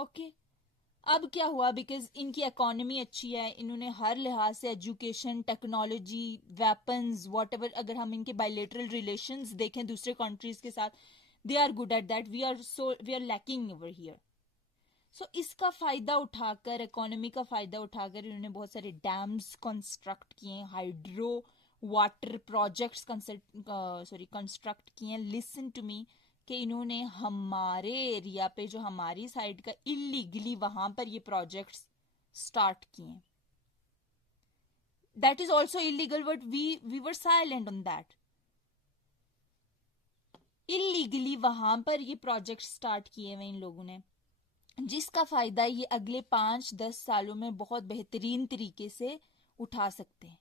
Okay, अब क्या हुआ, बिकॉज इनकी इकोनॉमी अच्छी है, इन्होंने हर लिहाज से education, technology, weapons, what ever, अगर हम इनके बायलेटरल रिलेशंस देखें दूसरे कंट्रीज के साथ, they are good at that, we are lacking over here. So इसका फायदा उठाकर, इकोनॉमी का फायदा उठाकर इन्होंने बहुत सारे डैम्स कंस्ट्रक्ट किए, हाइड्रो वाटर प्रोजेक्ट्स कंस्ट्रक्ट किए। लिसन टू मी, कि इन्होंने हमारे एरिया पे, जो हमारी साइड का, इलीगली वहां पर ये प्रोजेक्ट्स स्टार्ट किए। That is also illegal, but we were silent on that. Illegally वहां पर ये प्रोजेक्ट स्टार्ट किए हुए इन लोगों ने, जिसका फायदा ये अगले 5-10 सालों में बहुत बेहतरीन तरीके से उठा सकते हैं।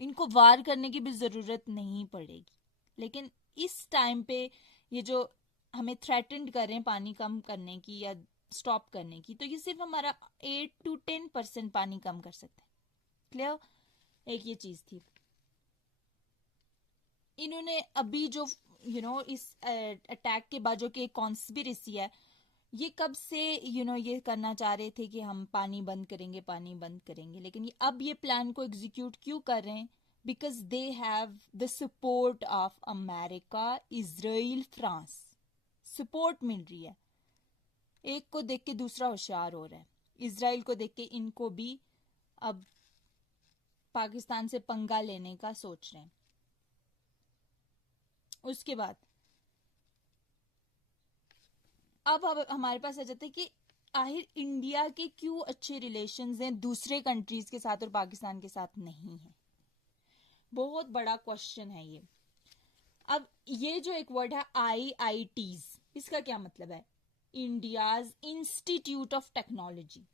इनको वार करने की भी जरूरत नहीं पड़ेगी। लेकिन इस टाइम पे ये जो हमें थ्रेटन्ड कर रहे हैं पानी कम करने की या स्टॉप करने की, तो ये सिर्फ हमारा 8-10% पानी कम कर सकते हैं। क्लियर? एक ये चीज थी। इन्होंने अभी जो इस अटैक के बाद जो कि कॉन्स्पिरेसी है, ये कब से ये करना चाह रहे थे कि हम पानी बंद करेंगे, पानी बंद करेंगे, लेकिन अब ये प्लान को एग्जीक्यूट क्यों कर रहे हैं? Because they have the support of America, Israel, France. Support मिल रही है। एक को देख के दूसरा होशियार हो रहा है। इजराइल को देख के इनको भी अब पाकिस्तान से पंगा लेने का सोच रहे हैं। उसके बाद अब हमारे पास आ जाता है कि आखिर इंडिया के क्यों अच्छे रिलेशंस हैं दूसरे कंट्रीज के साथ और पाकिस्तान के साथ नहीं है। बहुत बड़ा क्वेश्चन है ये। अब ये जो एक वर्ड है IITs, इसका क्या मतलब है? India's institute of technology.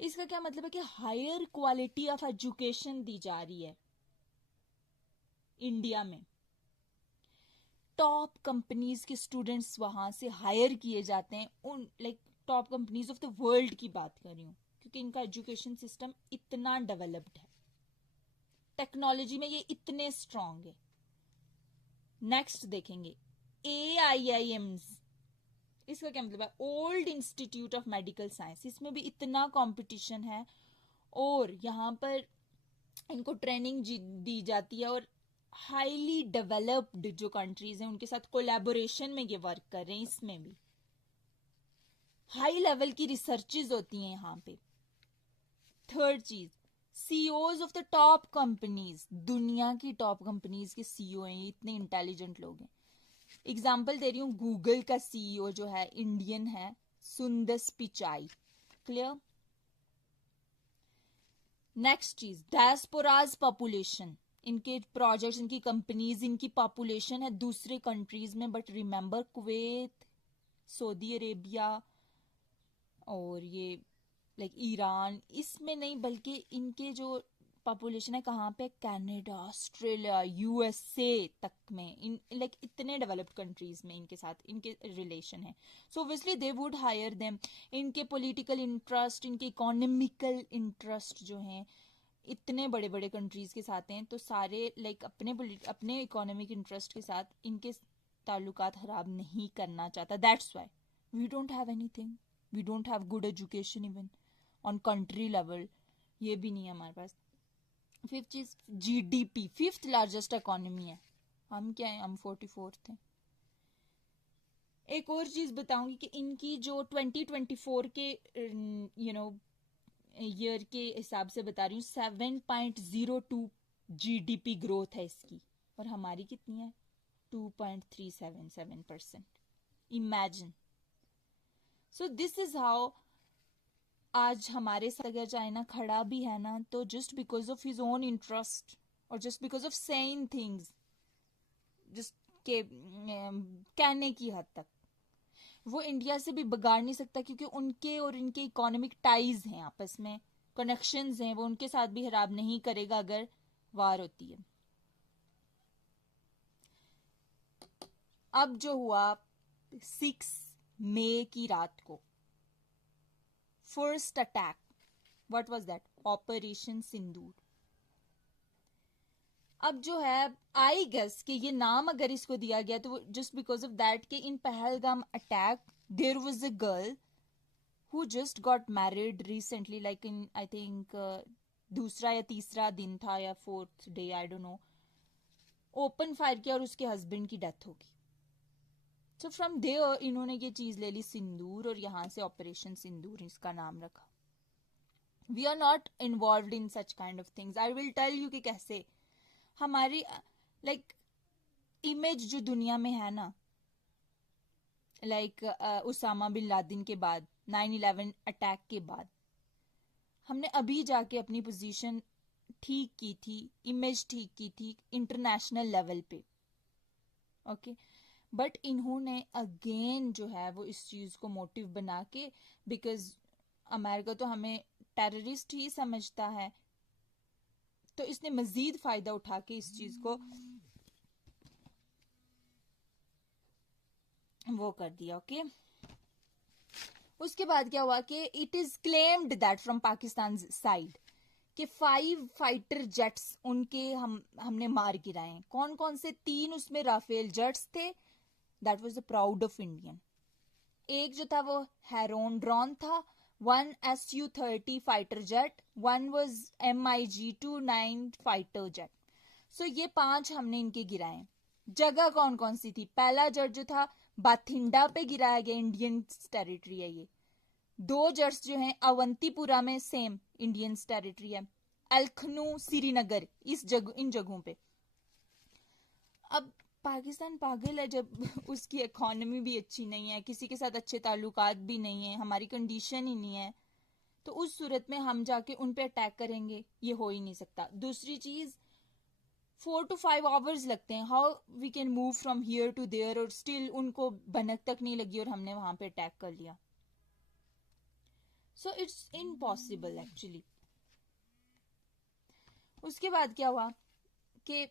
इसका क्या मतलब है कि हायर क्वालिटी ऑफ एजुकेशन दी जा रही है इंडिया में। टॉप कंपनीज के स्टूडेंट्स वहां से हायर किए जाते हैं, उन top companies of the world की बात कर रही हूँ, क्योंकि इनका एजुकेशन सिस्टम इतना डेवलप्ड है, टेक्नोलॉजी में ये इतने स्ट्रांग है। नेक्स्ट देखेंगे AIIMs। इसका क्या मतलब है? Old institute of medical science. इसमें भी इतना कंपटीशन है और यहाँ पर इनको ट्रेनिंग दी जाती है, और हाईली डेवलप्ड जो कंट्रीज हैं उनके साथ कोलैबोरेशन में ये वर्क कर रहे हैं। इसमें भी हाई लेवल की रिसर्चेज होती हैं यहाँ पे। थर्ड चीज, CEOs of the top companies, दुनिया की टॉप कंपनीज के CEO हैं, इतने इंटेलिजेंट लोग हैं। एग्जाम्पल दे रही हूँ, गूगल का CEO जो है इंडियन है, सुंदर पिचाई। क्लियर? नेक्स्ट चीज, डायस्पोराज पॉपुलेशन। इनके प्रोजेक्ट्स, इनकी कंपनीज, इनकी पॉपुलेशन है दूसरे कंट्रीज में, but remember Kuwait, Saudi Arabia और ये ईरान, इसमें नहीं, बल्कि इनके जो पॉपुलेशन है कहाँ पे? कनाडा, ऑस्ट्रेलिया, USA तक में, इन इतने डेवलप्ड कंट्रीज में इनके साथ इनके रिलेशन है। So obviously they would hire them. इनके पॉलिटिकल इंटरेस्ट, इनके इकोनॉमिकल इंटरेस्ट जो हैं इतने बड़े बड़े कंट्रीज के साथ हैं, तो सारे अपने इकोनॉमिक इंटरेस्ट के साथ इनके ताल्लुकात खराब नहीं करना चाहता। That's why we don't have anything, we don't have good education even on country level, ये भी नहीं है हमारे पास। फिफ्थ चीज, GDP, फिफ्थ लार्जेस्ट इकोनॉमी है। हम क्या है? हम 44th हैं। एक और चीज बताऊंगी कि इनकी जो 2024 के ईयर के हिसाब से बता रही हूँ, 7.02 GDP ग्रोथ है इसकी, और हमारी कितनी है? 2.377%। Imagine. So this is how आज हमारे साथ अगर चाइना खड़ा भी है ना, तो just because of his own interest और just because of saying things, just के कहने की हद तक, वो इंडिया से भी बिगाड़ नहीं सकता, क्योंकि उनके और इनके इकोनॉमिक टाइज हैं, आपस में कनेक्शंस हैं, वो उनके साथ भी खराब नहीं करेगा अगर वार होती है। अब जो हुआ 6 मई की रात को, first attack, what was that? Operation Sindoor. अब जो है, आई गेस कि ये नाम अगर इसको दिया गया तो जस्ट बिकॉज ऑफ दैट कि in Pahalgam attack there was a girl who just got married recently, like in I think दूसरा या तीसरा दिन था या fourth day, I don't know, open fire किया और उसके हस्बैंड की डेथ होगी. सो फ्रॉम देयर इन्होंने ये चीज ले ली सिंदूर, और यहाँ से ऑपरेशन सिंदूर इसका नाम रखा. We are not involve in such kind of things. I will tell you कि कैसे हमारी लाइक इमेज जो दुनिया में है ना, लाइक उसामा बिन लादेन के बाद, 9/11 अटैक के बाद, हमने अभी जाके अपनी पोजीशन ठीक की थी, इमेज ठीक की थी इंटरनेशनल लेवल पे. ओके, बट इन्होंने अगेन जो है वो इस चीज को मोटिव बना के, बिकॉज अमेरिका तो हमें टेररिस्ट ही समझता है, तो इसने मजीद फायदा उठा के इस चीज को वो कर दिया. ओके, उसके बाद क्या हुआ कि it is claimed that from Pakistan side कि 5 फाइटर जेट्स उनके हमने मार गिराए. कौन कौन से? 3 उसमें राफेल जेट्स थे. That was the proud of Indian. एक जो था वो हेरोन ड्रॉन था, 1 Su-30 fighter jet, 1 was MiG-29 fighter jet. So ये 5 हमने इनके गिराए. जगह कौन कौन सी थी? पहला जेट जो था बाथिंडा पे गिराया गया, इंडियन टेरिटरी है ये. 2 जेट्स जो हैं अवंतीपुरा में, सेम इंडियन टेरिटरी है. अलखनू, श्रीनगर, इन जगहों पे. अब पाकिस्तान पागल है जब उसकी इकोनॉमी भी अच्छी नहीं है, किसी के साथ अच्छे ताल्लुकात भी नहीं है, हमारी कंडीशन ही नहीं है, तो उस सूरत में हम जाके उन पे अटैक करेंगे? ये हो ही नहीं सकता. दूसरी चीज, 4 to 5 आवर्स लगते हैं. How we can move from here to there, और स्टिल उनको भनक तक नहीं लगी और हमने वहां पे अटैक कर लिया. So it's impossible actually. उसके बाद क्या हुआ कि